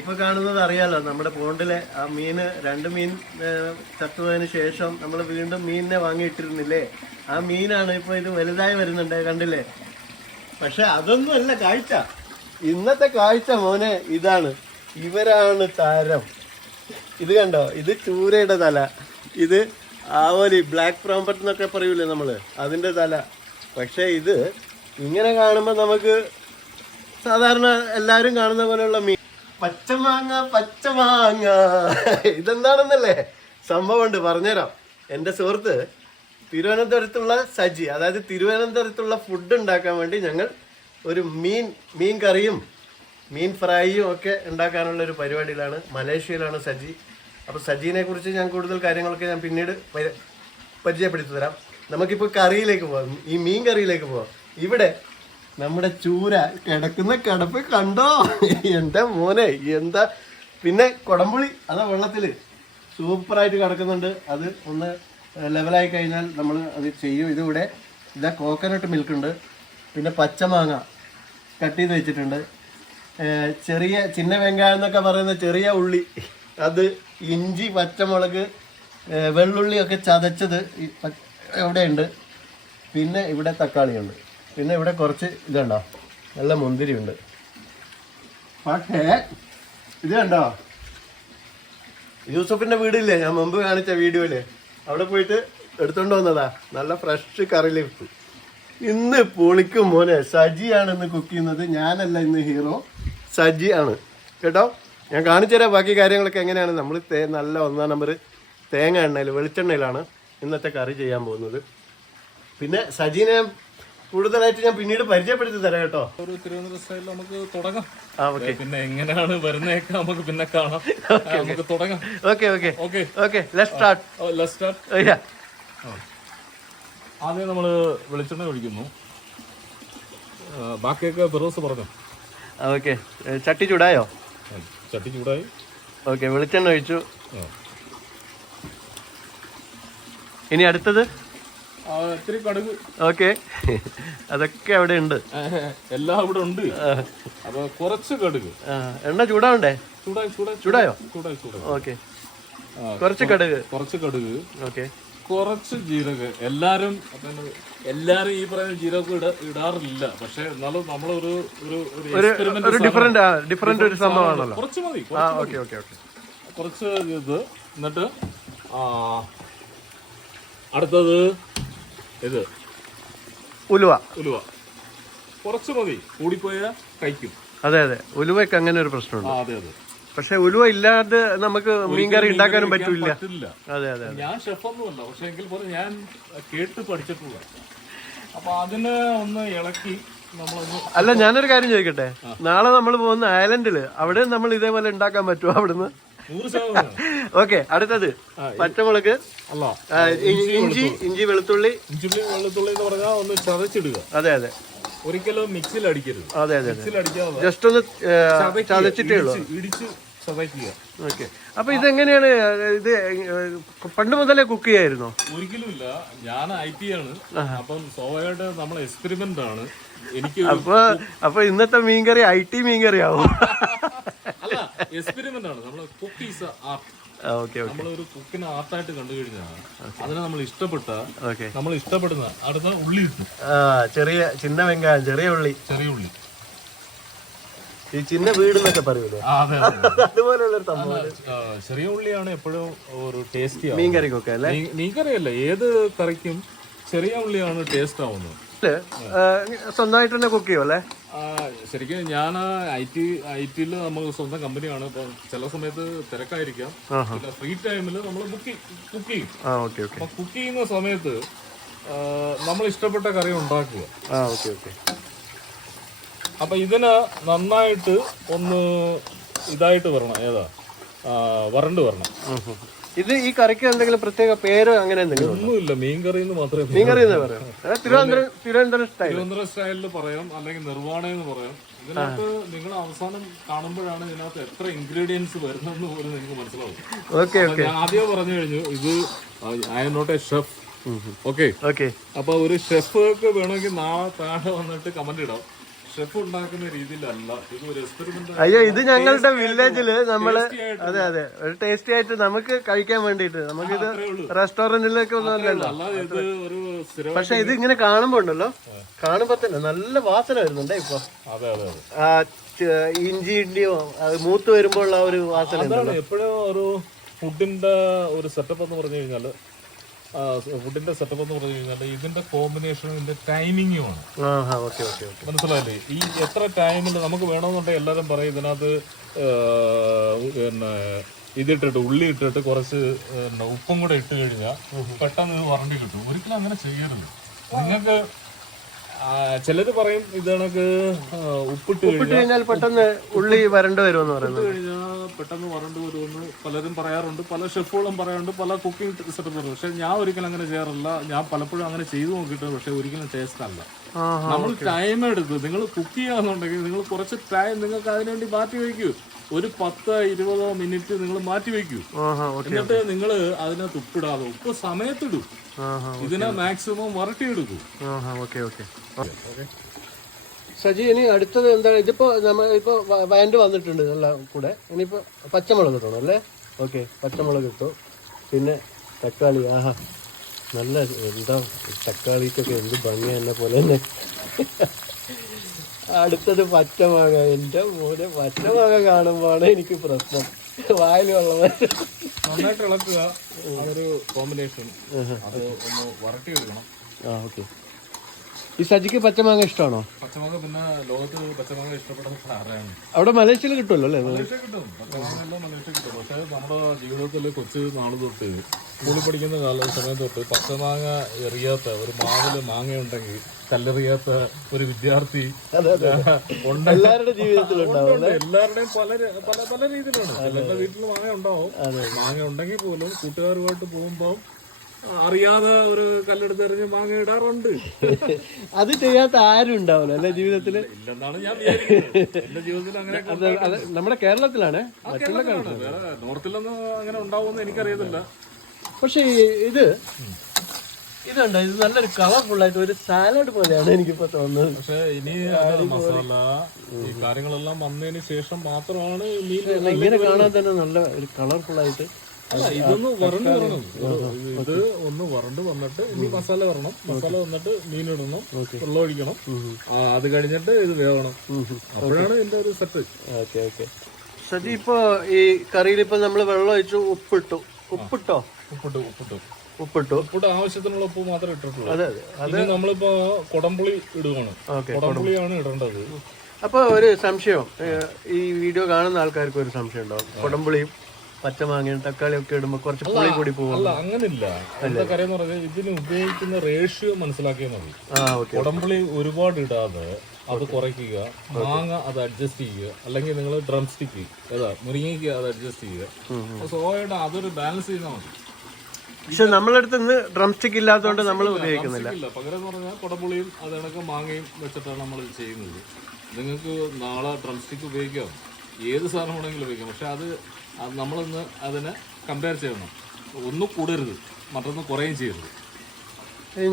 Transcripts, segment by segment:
ഇപ്പൊ കാണുന്നത് അറിയാലോ നമ്മുടെ പോണ്ടിലെ ആ മീന് രണ്ട് മീൻ ഏഹ്, ചത്തുന്നതിന് ശേഷം നമ്മൾ വീണ്ടും മീനിനെ വാങ്ങിയിട്ടിരുന്നില്ലേ? ആ മീനാണ് ഇപ്പൊ ഇത് വലുതായി വരുന്നുണ്ട് കണ്ടില്ലേ? പക്ഷെ അതൊന്നും അല്ല കാഴ്ച. ഇന്നത്തെ കാഴ്ച മോനെ ഇതാണ്. ഇവരാണ് താരം. ഇത് കണ്ടോ? ഇത് ചൂരയുടെ തല. ഇത് ആവോലി ബ്ലാക്ക് പ്രോമ്പറ്റ് എന്നൊക്കെ പറയൂലേ നമ്മൾ അതിന്റെ തല. പക്ഷെ ഇത് ഇങ്ങനെ കാണുമ്പോൾ നമുക്ക് സാധാരണ എല്ലാവരും കാണുന്ന പോലെയുള്ള മീൻ. പച്ചമാങ്ങ പച്ചമാങ്ങ ഇതെന്താണെന്നല്ലേ? സംഭവമുണ്ട് പറഞ്ഞുതരാം. എന്റെ സുഹൃത്ത് തിരുവനന്തപുരത്തുള്ള സജി അതായത് തിരുവനന്തപുരത്തുള്ള ഫുഡ് ഉണ്ടാക്കാൻ വേണ്ടി ഞങ്ങൾ ഒരു മീൻ മീൻ കറിയും മീൻ ഫ്രൈയും ഒക്കെ ഉണ്ടാക്കാനുള്ള ഒരു പരിപാടിയിലാണ് മലേഷ്യയിലാണ് സജി. അപ്പോൾ സജീനെ കുറിച്ച് ഞാൻ കൂടുതൽ കാര്യങ്ങളൊക്കെ ഞാൻ പിന്നീട് പരിചയപ്പെടുത്തി തരാം. നമുക്കിപ്പോൾ കറിയിലേക്ക് പോവാം. ഈ മീൻ കറിയിലേക്ക് പോവാം. ഇവിടെ നമ്മുടെ ചൂര കിടക്കുന്ന കിടപ്പ് കണ്ടോ? എന്റെ മോനെ എന്താ? പിന്നെ കൊടംപുളി അതാ വെള്ളത്തിൽ. സൂപ്പറായിട്ട് കിടക്കുന്നുണ്ട്. അത് ഒന്ന് ലെവലായി കഴിഞ്ഞാൽ നമ്മൾ അത് ചെയ്യും. ഇതിവിടെ ഇതാ കോക്കനട്ട് മിൽക്ക് ഉണ്ട്. പിന്നെ പച്ചമാങ്ങ കട്ട് ചെയ്ത് വെച്ചിട്ടുണ്ട്. ചെറിയ ചിന്ന വെങ്കായം എന്നൊക്കെ പറയുന്ന ചെറിയ ഉള്ളി. അത് ഇഞ്ചി പച്ചമുളക് വെള്ളുള്ളിയൊക്കെ ചതച്ചത് ഇവിടെയുണ്ട് പിന്നെ ഇവിടെ തക്കാളിയുണ്ട്. പിന്നെ ഇവിടെ കുറച്ച് ഇതുണ്ടോ? നല്ല മുന്തിരി ഉണ്ട് പക്ഷേ ഇത് കണ്ടോ? യൂസഫിന്റെ വീടില്ലേ? ഞാൻ മുമ്പ് കാണിച്ച വീഡിയോയിൽ. അവിടെ പോയിട്ട് എടുത്തോണ്ട് വന്നതാ. നല്ല ഫ്രഷ് കറി ലീഫ് ഇന്ന് പൊളിക്കും മോനെ. സജിയാണ് ഇന്ന് കുക്ക് ചെയ്യുന്നത്. ഞാനല്ല ഇന്ന് ഹീറോ സജി ആണ്. കേട്ടോ? ഞാൻ കാണിച്ചു തരാം ബാക്കി കാര്യങ്ങളൊക്കെ എങ്ങനെയാണ്. നമ്മൾ തേ നല്ല ഒന്നാം നമ്പർ തേങ്ങ എണ്ണയിൽ വെളിച്ചെണ്ണയിലാണ് ഇന്നത്തെ കറി ചെയ്യാൻ പോകുന്നത്. പിന്നെ സജീനെ കൂടുതലായിട്ട് ഞാൻ പിന്നീട് പരിചയപ്പെടുത്തി തരാം കേട്ടോ. ഒരു തിരുവനന്തപുരം സ്റ്റൈലിൽ നമുക്ക് തുടങ്ങാം. പിന്നെ എങ്ങനെയാണ് നമുക്ക് പിന്നെ കാണാം. നമുക്ക് തുടങ്ങാം. Okay okay okay okay let start let start ആദ്യം നമ്മൾ വെളിച്ചെണ്ണ ഒഴിക്കുന്നു. ബാക്കിയൊക്കെ ഫിറോസ് പറഞ്ഞു. ഓക്കെ ചട്ടി ചൂടായോ? ചട്ടി ചൂടായി. ഓക്കെ വെളിച്ചെണ്ണ ഒഴിച്ചു. ഇനി അടുത്തത്? ഓക്കെ. അതൊക്കെ അവിടെ ഉണ്ട്. എല്ലാം അവിടെ ഉണ്ട്. അപ്പൊ കുറച്ച് കടുക്. എണ്ണ ചൂടാവണ്ടേ? ചൂടായി ഓക്കെ. കുറച്ച് കടുക്. കുറച്ച് കടുക്. ഓക്കെ. കുറച്ച് ജീരകം. എല്ലാരും എല്ലാരും ഈ പറയുന്ന ജീരകം ഇട ഇടാറില്ല. പക്ഷെ എന്നാലും നമ്മളൊരു ഒരു ഡിഫറെന്റ് ഡിഫറെന്റ് ഒരു സംഭവമാണല്ലോ. കുറച്ച് മതി ഓക്കെ ഓക്കെ ഓക്കെ. കുറച്ച് ഇത്. എന്നിട്ട് അടുത്തത് ഇത് ഉലുവ. ഉലുവ. കുറച്ച് മതി. കൂടിപ്പോയാൽ കഴിക്കും. അതെ അതെ. ഉലുവയ്ക്ക് അങ്ങനെ ഒരു പ്രശ്നമുണ്ട്. അതെ അതെ. പക്ഷെ ഉലുവ ഇല്ലാതെ നമുക്ക് മീൻകറി ഉണ്ടാക്കാനും പറ്റില്ല. അതെ അതെ ഞാൻ ഷെഫൊന്നുമല്ല. പക്ഷെ എങ്കിൽ പോലും ഞാൻ കേട്ട് പഠിച്ചിട്ടുള്ള അപ്പൊ അതിന് ഒന്ന് ഇളക്കി അല്ല ഞാനൊരു കാര്യം ചോദിക്കട്ടെ? നാളെ നമ്മൾ പോകുന്ന ഐലൻഡിൽ അവിടെ നമ്മൾ ഇതേപോലെ ഉണ്ടാക്കാൻ പറ്റുമോ അവിടുന്ന്? ഓക്കെ അടുത്തത്. പച്ചമുളക്. ഇഞ്ചി ഇഞ്ചി വെളുത്തുള്ളി. ഇഞ്ചി വെളുത്തുള്ളി. എന്ന് പറഞ്ഞാൽ ഒന്ന് ചതച്ചിടുക. അതെ അതെ. ഒരിക്കലും മിക്സിൽ അടിക്കരുത്. അതെ അതെ ജസ്റ്റ് ഒന്ന് ചതച്ചിട്ടേ ഉള്ളൂ. ഇടിച്ച് ചതയ്ക്കുക. ഓക്കെ. അപ്പൊ ഇതെങ്ങനെയാണ് ഇത് പണ്ട് മുതലേ കുക്ക് ചെയ്യായിരുന്നോ? ഒരിക്കലും ഇല്ല ഞാൻ ഐ ടി ആണ്. അപ്പം സ്വാഭാവികമായിട്ട് നമ്മൾ എക്സ്പെരിമെന്റ് ആണ്. എനിക്ക് അപ്പൊ അപ്പൊ ഇന്നത്തെ മീൻകറി ഐ ടി മീൻകറി ആവും എക്സ്പെരിമെന്റ് ആണ്. നമ്മൾ കുക്ക് ഈസ് ആർട്ട് ഒരു കുക്കിനെ ആർട്ടായിട്ട് കണ്ടു കഴിഞ്ഞാൽ അതിനെ നമ്മൾ ഇഷ്ടപ്പെട്ട നമ്മൾ ഇഷ്ടപ്പെടുന്ന അടുത്ത ഉള്ളി ചെറിയ ചിന്ന വെങ്കായം ചെറിയ ഉള്ളി. ചെറിയ ഉള്ളി. ഈ ചിന്ന വീട് എന്നൊക്കെ പറയൂലേ? അതുപോലെയുള്ള സംഭവം ചെറിയ ഉള്ളിയാണ് എപ്പോഴും ഒരു ടേസ്റ്റി മീൻകറിക്കൊക്കെ അല്ലേ? മീൻകറിയല്ല ഏത് കറിക്കും ചെറിയ ഉള്ളിയാണ് ടേസ്റ്റ് ആവുന്നത്. സ്വന്തമായിട്ട് തന്നെ കുക്ക് ചെയ്യും അല്ലേ? ശരിക്കും ഞാൻ ഐ ടി ഐ ടിയിൽ നമ്മൾ സ്വന്തം കമ്പനിയാണ്. അപ്പൊ ചില സമയത്ത് തിരക്കായിരിക്കാം. പിന്നെ ഫ്രീ ടൈമിൽ നമ്മൾ കുക്ക് കുക്ക് ചെയ്യും അപ്പൊ കുക്ക് ചെയ്യുന്ന സമയത്ത് നമ്മൾ ഇഷ്ടപ്പെട്ട കറി ഉണ്ടാക്കുക. അപ്പൊ ഇതിന് നന്നായിട്ട് ഒന്ന് ഇതായിട്ട് വരണം. ഏതാ? വരണ്ട് വരണം. ഇത് ഈ കറിക്ക് എന്തെങ്കിലും പ്രത്യേക പേരോ അങ്ങനെ എന്തെങ്കിലും? ഒന്നുമില്ല മീൻകറി എന്ന് മാത്രമേ മീൻകറി എന്ന് പറയാം. തിരുവനന്തപുരം തിരുവനന്തപുരം സ്റ്റൈൽ തിരുവനന്തപുരം സ്റ്റൈലിൽ പറയാം അല്ലെങ്കിൽ നിർവാണ എന്ന് പറയാം. ഇതിനകത്ത് നിങ്ങൾ അവസാനം കാണുമ്പോഴാണ് ഇതിനകത്ത് എത്ര ഇൻഗ്രീഡിയൻസ് വരുന്നതെന്ന് പോലും നിങ്ങൾക്ക് മനസ്സിലാവും ഞാൻ ആദ്യം പറഞ്ഞു കഴിഞ്ഞു ഇത് I'm not a chef okay okay. അപ്പൊ ഒരു ഷെഫ് വേണമെങ്കിൽ നാളെ താഴെ വന്നിട്ട് കമന്റ് ഇടാം. ഷെഫ് ഉണ്ടാക്കുന്ന രീതിയിലല്ല. ഇത് ഒരു എക്സ്പെരിമെന്റ് അയ്യോ ഇത് ഞങ്ങളുടെ വില്ലേജിൽ നമ്മൾ അതെ അതെ. ഒരു ടേസ്റ്റി ആയിട്ട് നമുക്ക് കഴിക്കാൻ വേണ്ടിട്ട് റെസ്റ്റോറന്റിലേക്ക് അല്ലല്ലോ ഇത് സ്ഥിരം പക്ഷെ ഇത് ഇങ്ങനെ കാണുമ്പോ ഉണ്ടല്ലോ. കാണുമ്പോ തന്നെ നല്ല വാസന വരുന്നുണ്ടേ ഇപ്പൊ. ആ ഇഞ്ചി ഇഞ്ചിന്റെയോ മൂത്ത് വരുമ്പോൾ ഉള്ള ആ ഒരു വാസന എപ്പോഴും ഒരു ഫുഡിന്റെ ഒരു സെറ്റപ്പ് എന്ന് പറഞ്ഞു കഴിഞ്ഞാൽ ഫുഡിന്റെ സെറ്റപ്പ് എന്ന് പറഞ്ഞു കഴിഞ്ഞാൽ ഇതിന്റെ കോമ്പിനേഷനും ഇതിന്റെ ടൈമിങ്ങുമാണ് ആണ്. മനസ്സിലായില്ലേ? ഈ എത്ര ടൈമിൽ നമുക്ക് വേണമെന്നുണ്ടെങ്കിൽ എല്ലാവരും പറയും ഇതിനകത്ത് പിന്നെ ഇതിട്ടിട്ട് ഉള്ളി ഇട്ടിട്ട് കുറച്ച് ഉപ്പും കൂടെ ഇട്ട് കഴിഞ്ഞാൽ പെട്ടെന്ന് ഇത് വറണ്ടി കിട്ടും. ഒരിക്കലും അങ്ങനെ ചെയ്യരുത്. നിങ്ങൾക്ക് ചിലര് പറയും ഇത് കണക്ക് ഉപ്പിട്ട് ഇട്ട് കഴിഞ്ഞാൽ പെട്ടെന്ന് ഉള്ളി വരണ്ട് വരുമെന്ന് പറയുന്നത്. കഴിഞ്ഞാൽ പെട്ടെന്ന് വരണ്ടു വരുമെന്ന് പലരും പറയാറുണ്ട്. പല ഷെഫുകളും പറയാറുണ്ട്. പല കുക്കിംഗ് സെറ്റപ്പ് ഉണ്ട് പക്ഷെ ഞാൻ ഒരിക്കലും അങ്ങനെ ചെയ്യാറില്ല. ഞാൻ പലപ്പോഴും അങ്ങനെ ചെയ്തു നോക്കിയിട്ട് പക്ഷെ ഒരിക്കലും ടേസ്റ്റ് അല്ല. നമ്മൾ ടൈം എടുത്ത് നിങ്ങൾ കുക്ക് ചെയ്യാന്നുണ്ടെങ്കിൽ നിങ്ങൾ കുറച്ച് ടൈം നിങ്ങൾക്ക് അതിനുവേണ്ടി മാറ്റി വയ്ക്കൂ. ഒരു പത്ത് ഇരുപതോ മിനിറ്റ് നിങ്ങൾ മാറ്റി ഹാ എന്നിട്ട് നിങ്ങൾ അതിനകത്ത് ഉപ്പിടാതെ ഉപ്പ് സമയത്തിടൂ. ഇതിനെ മാക്സിമം വരട്ടിയെടുക്കൂ. Okay okay. സജി ഇനി അടുത്തത് എന്താണ്? ഇതിപ്പോ നമ്മൾ ഇപ്പൊ വയന്റ് വന്നിട്ടുണ്ട് എല്ലാം കൂടെ. ഇനിയിപ്പോ പച്ചമുളക് ഇട്ടണം അല്ലേ? ഓക്കെ പച്ചമുളക് ഇട്ടു. പിന്നെ തക്കാളി ആഹാ. നല്ല എന്താ തക്കാളിക്കൊക്കെ എന്ത് ഭംഗി എന്നെ പോലെ തന്നെ. അടുത്തത് പച്ചമാങ്ങ. എന്റെ മോനെ പച്ചമാങ്ങ കാണുമ്പോഴാണ് എനിക്ക് പ്രശ്നം. വായിൽ വെള്ളം. നന്നായിട്ട് ഇളക്കുക. അതൊരു കോമ്പിനേഷൻ അത് ഒന്ന് വരട്ടിയെടുക്കണം ആ ഓക്കെ. ഈ സജിക്ക് പച്ചമാങ്ങ ഇഷ്ടമാണോ? പച്ചമാങ്ങ പിന്നെ ലോകത്ത് പച്ചമാങ്ങ ഇഷ്ടപ്പെടുന്ന സാറാണ്. അവിടെ മലേഷ്യയിൽ കിട്ടുമല്ലോ അല്ലേ? മലേഷ്യ കിട്ടും. പച്ചമാങ്ങെല്ലാം മലേഷ്യ കിട്ടും. പക്ഷേ നമ്മുടെ ജീവിതത്തിൽ കൊച്ചു നാൾ തൊട്ട് സ്കൂളിൽ പഠിക്കുന്ന കാല സമയം തൊട്ട് പച്ചമാങ്ങ എറിയാത്ത ഒരു മാവിൽ മാങ്ങ ഉണ്ടെങ്കിൽ കല്ലെറിയാത്ത ഒരു വിദ്യാർത്ഥി എല്ലാവരുടെ ജീവിതത്തിലുണ്ടാവും എല്ലാവരുടെയും പല പല പല രീതിയിലാണ് എല്ലാ വീട്ടിൽ മാങ്ങ ഉണ്ടാവും. മാങ്ങ ഉണ്ടെങ്കിൽ പോലും കൂട്ടുകാരുമായിട്ട് പോകുമ്പോൾ അറിയാതെ ഒരു കല്ലെടുത്ത് എറിഞ്ഞ് മാങ്ങ ഇടാറുണ്ട്. അത് ചെയ്യാത്ത ആരും ഉണ്ടാവില്ല അല്ലെ ജീവിതത്തിൽ? ഇല്ലെന്നാണ് ഞാൻ എന്റെ ജീവിതത്തിൽ അങ്ങനെ നമ്മുടെ കേരളത്തിലാണ് നോർത്തിലൊന്നും അങ്ങനെ ഉണ്ടാവുമെന്ന് എനിക്കറിയത്തില്ല. പക്ഷെ ഇത് ഇതുണ്ട് ഇത് നല്ലൊരു കളർഫുൾ ആയിട്ട് ഒരു സാലഡ് പോലെയാണ് എനിക്കിപ്പോ തോന്നുന്നത്. പക്ഷെ ഇനി മസാല ഈ കാര്യങ്ങളെല്ലാം വന്നതിന് ശേഷം മാത്രമാണ് ഇങ്ങനെ കാണാൻ തന്നെ നല്ല ഒരു കളർഫുൾ ആയിട്ട് അല്ല ഇതൊന്ന് വരണ്ട് വരണം. ഇത് ഒന്ന് വരണ്ട് വന്നിട്ട് ഇനി മസാല വരണം. മസാല വന്നിട്ട് മീൻ ഇടണം വെള്ളം ഒഴിക്കണം. ആ, അത് കഴിഞ്ഞിട്ട് ഇത് വേവണം. അപ്പോഴാണ് ഇതിന്റെ ഒരു സെറ്റ്. Okay okay. സജി ഇപ്പൊ ഈ കറിയിൽ ഇപ്പൊ നമ്മൾ വെള്ളം ഒഴിച്ചു ഉപ്പിട്ടു. ഉപ്പിട്ടോ? ഉപ്പിട്ടു ഉപ്പിട്ടു. ഉപ്പിട്ടു. ഉപ്പിട്ട് ആവശ്യത്തിനുള്ള ഉപ്പ് മാത്രമേ ഇട്ടിട്ടുള്ളൂ. അതെ അതെ. ഇനി നമ്മളിപ്പോ കൊടംപുളി ഇടുകയാണ് ഓക്കെ കൊടംപുളിയാണ് ഇടേണ്ടത്. അപ്പൊ ഒരു സംശയം. ഈ വീഡിയോ കാണുന്ന ആൾക്കാർക്ക് ഒരു സംശയം ഉണ്ടാവും. കൊടമ്പുളിയും പച്ചമാങ്ങയും തക്കാളിയും ഒക്കെ ഇടുമ്പോ കുറച്ച് പുളി കൂടി പോകും. അല്ല അങ്ങനില്ല എന്താ കാര്യം പറഞ്ഞാൽ ഇതിന് ഉപയോഗിക്കുന്ന റേഷ്യോ മനസ്സിലാക്കിയാൽ മതി. കുടംപുളി ഒരുപാട് ഇടാതെ അത് കുറയ്ക്കുക മാങ്ങ അത് അഡ്ജസ്റ്റ് ചെയ്യുക അല്ലെങ്കിൽ നിങ്ങൾ ഡ്രം സ്റ്റിക്ക് ഏതാ മുരിങ്ങയ്ക്ക് അത് അഡ്ജസ്റ്റ് ചെയ്യുക. സോയുടെ അതൊരു ബാലൻസ് ചെയ്താൽ മതി. പക്ഷെ നമ്മളടുത്ത് ഇന്ന് ഡ്രം സ്റ്റിക്ക് ഇല്ലാത്തതുകൊണ്ട് നമ്മൾ ഉപയോഗിക്കുന്നില്ല. പകരം പറഞ്ഞാൽ കുടംപുളിയും അതിനൊക്കെ മാങ്ങയും വെച്ചിട്ടാണ് നമ്മൾ ചെയ്യുന്നത്. നിങ്ങൾക്ക് നാളെ ഡ്രം സ്റ്റിക്ക് ഉപയോഗിക്കാം. ഏത് സാധനം വേണമെങ്കിലും ഉപയോഗിക്കാം. പക്ഷെ അത് അത് നമ്മളൊന്ന് അതിനെ കമ്പയർ ചെയ്യണം. ഒന്ന് കൂടരുത് മറ്റൊന്ന് കുറയും ചെയ്യരുത്.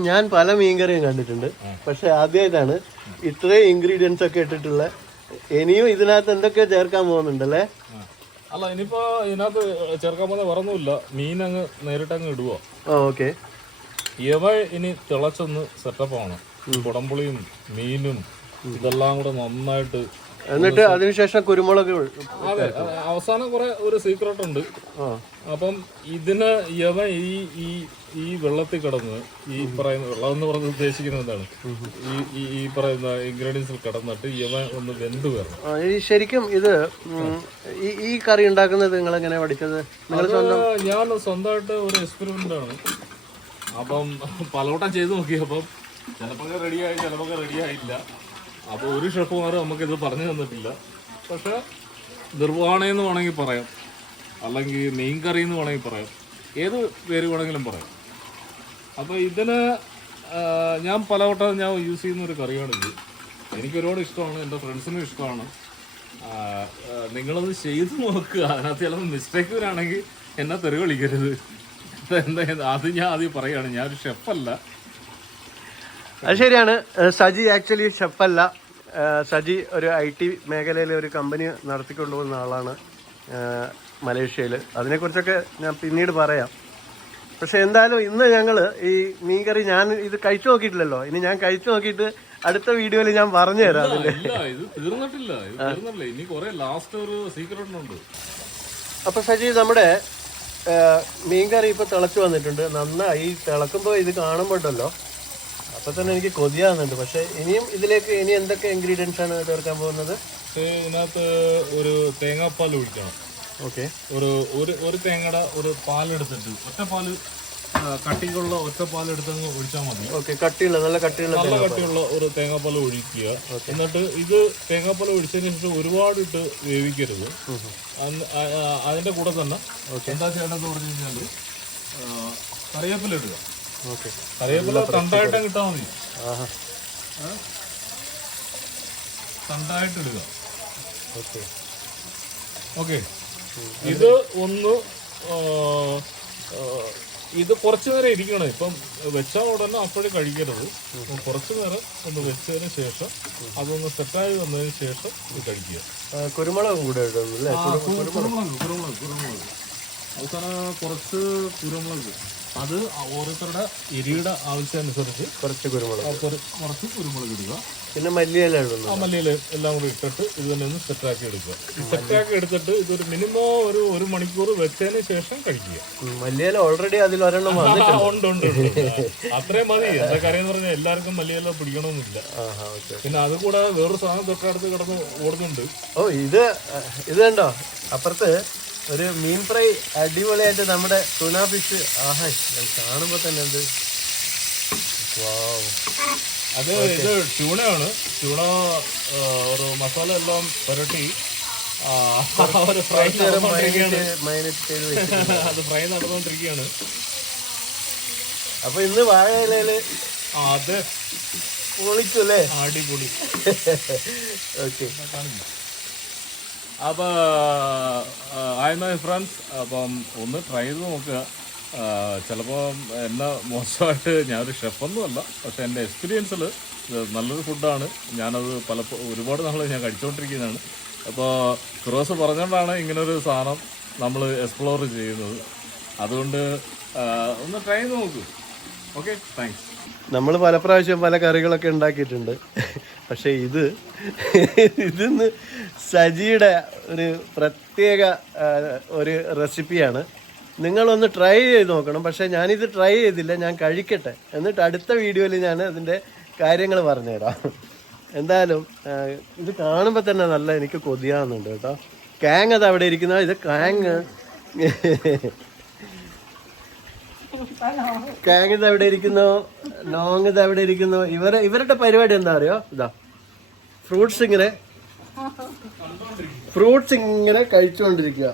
ഞാൻ പല മീൻകറിയും കണ്ടിട്ടുണ്ട്. പക്ഷെ ആദ്യമായിട്ടാണ് ഇത്രയും ഇൻഗ്രീഡിയൻസ് ഒക്കെ ഇട്ടിട്ടുള്ള ഇനിയും ഇതിനകത്ത് എന്തൊക്കെ ചേർക്കാൻ പോകുന്നുണ്ടല്ലേ. അല്ല ഇനിയിപ്പോ ഇതിനകത്ത് ചേർക്കാൻ പോകുന്ന വേറൊന്നുമില്ല. മീൻ അങ്ങ് നേരിട്ട് അങ്ങ് ഇടുക ഓക്കെ. ഇവ ഇനി തിളച്ചൊന്ന് സെറ്റപ്പ് ആണ്. കുടംപുളിയും മീനും ഇതെല്ലാം കൂടെ നന്നായിട്ട് എന്നിട്ട് അതിനുശേഷം കുരുമുളക് അതെ അവസാനം കുറെ ഒരു സീക്രട്ട് ഉണ്ട്. അപ്പം ഇതിന് യവ ഈ ഈ ഈ വെള്ളത്തിൽ കിടന്ന് ഈ പറയുന്ന വെള്ളം എന്ന് പറഞ്ഞ് ഉദ്ദേശിക്കുന്നത് എന്താണ്? ഈ ഈ ഈ പറയുന്ന ഇൻഗ്രീഡിയൻസിൽ കിടന്നിട്ട് യവ ഒന്ന് വെന്ത് വരണം. ശരിക്കും ഇത് ഈ ഈ കറി ഉണ്ടാക്കുന്നത് നിങ്ങൾ എങ്ങനെ പഠിച്ചത് ഞാൻ സ്വന്തമായിട്ട് ഒരു എക്സ്പെരിമെന്റ് ആണ്. അപ്പം പലവട്ടം ചെയ്ത് നോക്കിയപ്പം ചിലപ്പോൾ റെഡിയായി ചിലപ്പോൾ റെഡിയായില്ല അപ്പോൾ ഒരു ഷെഫുമാരും നമുക്കിത് പറഞ്ഞു തന്നിട്ടില്ല. പക്ഷെ നിർവാണെന്ന് വേണമെങ്കിൽ പറയാം. അല്ലെങ്കിൽ മീൻ കറി എന്ന് വേണമെങ്കിൽ പറയാം. ഏത് പേര് വേണമെങ്കിലും പറയാം. അപ്പോൾ ഇതിന് ഞാൻ പലവട്ടം ഞാൻ യൂസ് ചെയ്യുന്ന ഒരു കറിയാണിത്. എനിക്ക് ഒരുപാട് ഇഷ്ടമാണ്. എന്റെ ഫ്രണ്ട്സിനും ഇഷ്ടമാണ്. നിങ്ങളത് ചെയ്ത് നോക്കുക അതിനകത്ത് ചിലപ്പോൾ മിസ്റ്റേക്ക് വരാണെങ്കിൽ എന്നെ തെറി വിളിക്കരുത്. എന്താ അത് ഞാൻ ആദ്യം പറയുകയാണ് ഞാനൊരു ഷെഫല്ല അത് ശരിയാണ്. സജി ആക്ച്വലി ഷെഫല്ല. സജി ഒരു ഐ ടി മേഖലയിലെ ഒരു കമ്പനി നടത്തിക്കൊണ്ടു പോകുന്ന ആളാണ് മലേഷ്യയിൽ അതിനെക്കുറിച്ചൊക്കെ ഞാൻ പിന്നീട് പറയാം. പക്ഷെ എന്തായാലും ഇന്ന് ഞങ്ങൾ ഈ മീൻകറി ഞാൻ ഇത് കഴിച്ചു നോക്കിയിട്ടില്ലല്ലോ. ഇനി ഞാൻ കഴിച്ചു നോക്കിയിട്ട് അടുത്ത വീഡിയോയിൽ ഞാൻ പറഞ്ഞു തരാം അതിന്റെ. ഇത് തീർന്നിട്ടില്ല ഇത് തീർന്നിട്ടില്ല. ഇനി കുറെ ലാസ്റ്റ് ഒരു സീക്രട്ട് ഉണ്ട്. അപ്പൊ സജി നമ്മുടെ മീൻകറി ഇപ്പൊ തിളച്ചു വന്നിട്ടുണ്ട്. നന്നായി തിളക്കുമ്പോ ഇത് കാണുമ്പോണ്ടല്ലോ. അപ്പൊ തന്നെ എനിക്ക് കൊതിയാകുന്നുണ്ട് പക്ഷെ ഇനിയും ഇതിലേക്ക് ഇനി എന്തൊക്കെ ഇൻഗ്രീഡിയൻസ് ആണ് ചേർക്കാൻ പോകുന്നത്? ഇതിനകത്ത് ഒരു തേങ്ങാപ്പാൽ ഒഴിക്കണം. ഓക്കെ. ഒരു ഒരു ഒരു തേങ്ങയുടെ ഒരു പാലെടുത്തിട്ട് ഒറ്റ പാൽ കട്ടിയുള്ള ഒറ്റ പാലെടുത്തങ്ങ് ഒഴിച്ചാൽ മതി. ഓക്കെ കട്ടിയുള്ള നല്ല കട്ടിയുള്ള നല്ല കട്ടിയുള്ള ഒരു തേങ്ങാപ്പാൽ ഒഴിക്കുക. എന്നിട്ട് ഇത് തേങ്ങാപ്പാൽ ഒഴിച്ചതിന് ശേഷം ഒരുപാട് ഇട്ട് വേവിക്കരുത്. അതിന്റെ കൂടെ തന്നെ എന്താ ചെയ്യേണ്ടതെന്ന് പറഞ്ഞു കഴിഞ്ഞാൽ കറിവേപ്പില ഇടുക. കറിവേപ്പില തണ്ടായിട്ട് കിട്ടാൽ മതി. ആഹാ. തണ്ടായിട്ട് ഇടുക. ഓക്കെ. ഇത് ഒന്ന് ഇത് കുറച്ചു നേരം ഇരിക്കണം. ഇപ്പം വെച്ച ഉടനെ അപ്പോഴും കഴിക്കരുത്. കുറച്ചു നേരം ഒന്ന് വെച്ചതിന് ശേഷം അതൊന്ന് സെറ്റായി വന്നതിന് ശേഷം ഇത് കഴിക്കുക. കുരുമുളകും കൂടെ കുരുമുളക് കുരുമുളക് കുരുമുളക്. അവസാനം കുറച്ച് കുരുമുളക്. അത് ഓരോരുത്തരുടെ എരിയുടെ ആവശ്യമനുസരിച്ച് കുറച്ച് കുരുമുളക്. കുറച്ച് കുരുമുളക് ഇടുക. പിന്നെ മല്ലിയില ആ മല്ലിയില എല്ലാം കൂടി ഇട്ടിട്ട് ഇത് തന്നെ ഒന്ന് സെറ്റാക്കി എടുക്കുക. സെറ്റാക്കി എടുത്തിട്ട് ഇതൊരു മിനിമം ഒരു ഒരു മണിക്കൂർ വെച്ചതിന് ശേഷം കഴിക്കുക. മല്ലിയില ഓൾറെഡി അതിൽ ഒരെണ്ണം ഉണ്ട് ഉണ്ട്. അത്രയും മതി. എന്താ കാര്യം എന്ന് പറഞ്ഞാൽ എല്ലാവർക്കും മല്ലിയില പിടിക്കണമെന്നില്ല. പിന്നെ അത് കൂടാതെ വേറൊരു സാധനം തൊട്ടടുത്ത് കിടന്ന് ഓടുന്നുണ്ട്. ഓ ഇത് ഇത് കണ്ടോ? അപ്പുറത്ത് ഒരു മീൻ ഫ്രൈ അടിപൊളിയായിട്ട് നമ്മുടെ തുന ഫിഷ് ആഹാ ഇത് കാണുമ്പോ തന്നെ എന്ത്? അത് ഇത് ട്യൂണയാണ് ട്യൂണ ഒരു മസാല എല്ലാം പുരട്ടി അത് ഫ്രൈ നടന്നുകൊണ്ടിരിക്കുകയാണ്. അപ്പൊ ഇന്ന് വാഴ ഇലയിൽ അത്. പൊളിച്ചു അല്ലേ? അടിപൊളി. ഓക്കെ അപ്പോൾ ഐ മൈ ഫ്രണ്ട്സ്. അപ്പം ഒന്ന് ട്രൈ ചെയ്ത് നോക്കുക ചിലപ്പോൾ എന്നെ മോശമായിട്ട് ഞാനൊരു ഷെഫൊന്നുമല്ല പക്ഷെ എന്റെ എക്സ്പീരിയൻസിൽ നല്ലൊരു ഫുഡാണ്. ഞാനത് പലപ്പോൾ ഒരുപാട് നാൾ ഞാൻ കഴിച്ചുകൊണ്ടിരിക്കുന്നതാണ് അപ്പോൾ ക്രോസ് പറഞ്ഞുകൊണ്ടാണ് ഇങ്ങനൊരു സാധനം നമ്മൾ എക്സ്പ്ലോർ ചെയ്യുന്നത്. അതുകൊണ്ട് ഒന്ന് ട്രൈ ചെയ്ത് നോക്കൂ. Okay thanks. നമ്മൾ പല പ്രാവശ്യം പല കറികളൊക്കെ ഉണ്ടാക്കിയിട്ടുണ്ട്. പക്ഷെ ഇത് ഇതിന്ന് സജിയുടെ ഒരു പ്രത്യേക ഒരു റെസിപ്പിയാണ്. നിങ്ങളൊന്ന് ട്രൈ ചെയ്ത് നോക്കണം. പക്ഷെ ഞാനിത് ട്രൈ ചെയ്തില്ല ഞാൻ കഴിക്കട്ടെ. എന്നിട്ട് അടുത്ത വീഡിയോയിൽ ഞാൻ അതിന്റെ കാര്യങ്ങൾ പറഞ്ഞുതരാം. എന്തായാലും ഇത് കാണുമ്പോൾ തന്നെ നല്ല എനിക്ക് കൊതിയാവുന്നുണ്ട് കേട്ടോ. കാങ് അത് അവിടെ ഇരിക്കുന്ന ഇത് കാങ് കാങ് ഇത് എവിടെ ഇരിക്കുന്നു? നോങ് ഇത് എവിടെ ഇരിക്കുന്നു? ഇവർ ഇവരുടെ പരിപാടി എന്താ അറിയോ? ഇതാ. ഫ്രൂട്ട്സ് ഇങ്ങനെ ഫ്രൂട്ട്സ് ഇങ്ങനെ കഴിച്ചുകൊണ്ടിരിക്കുക.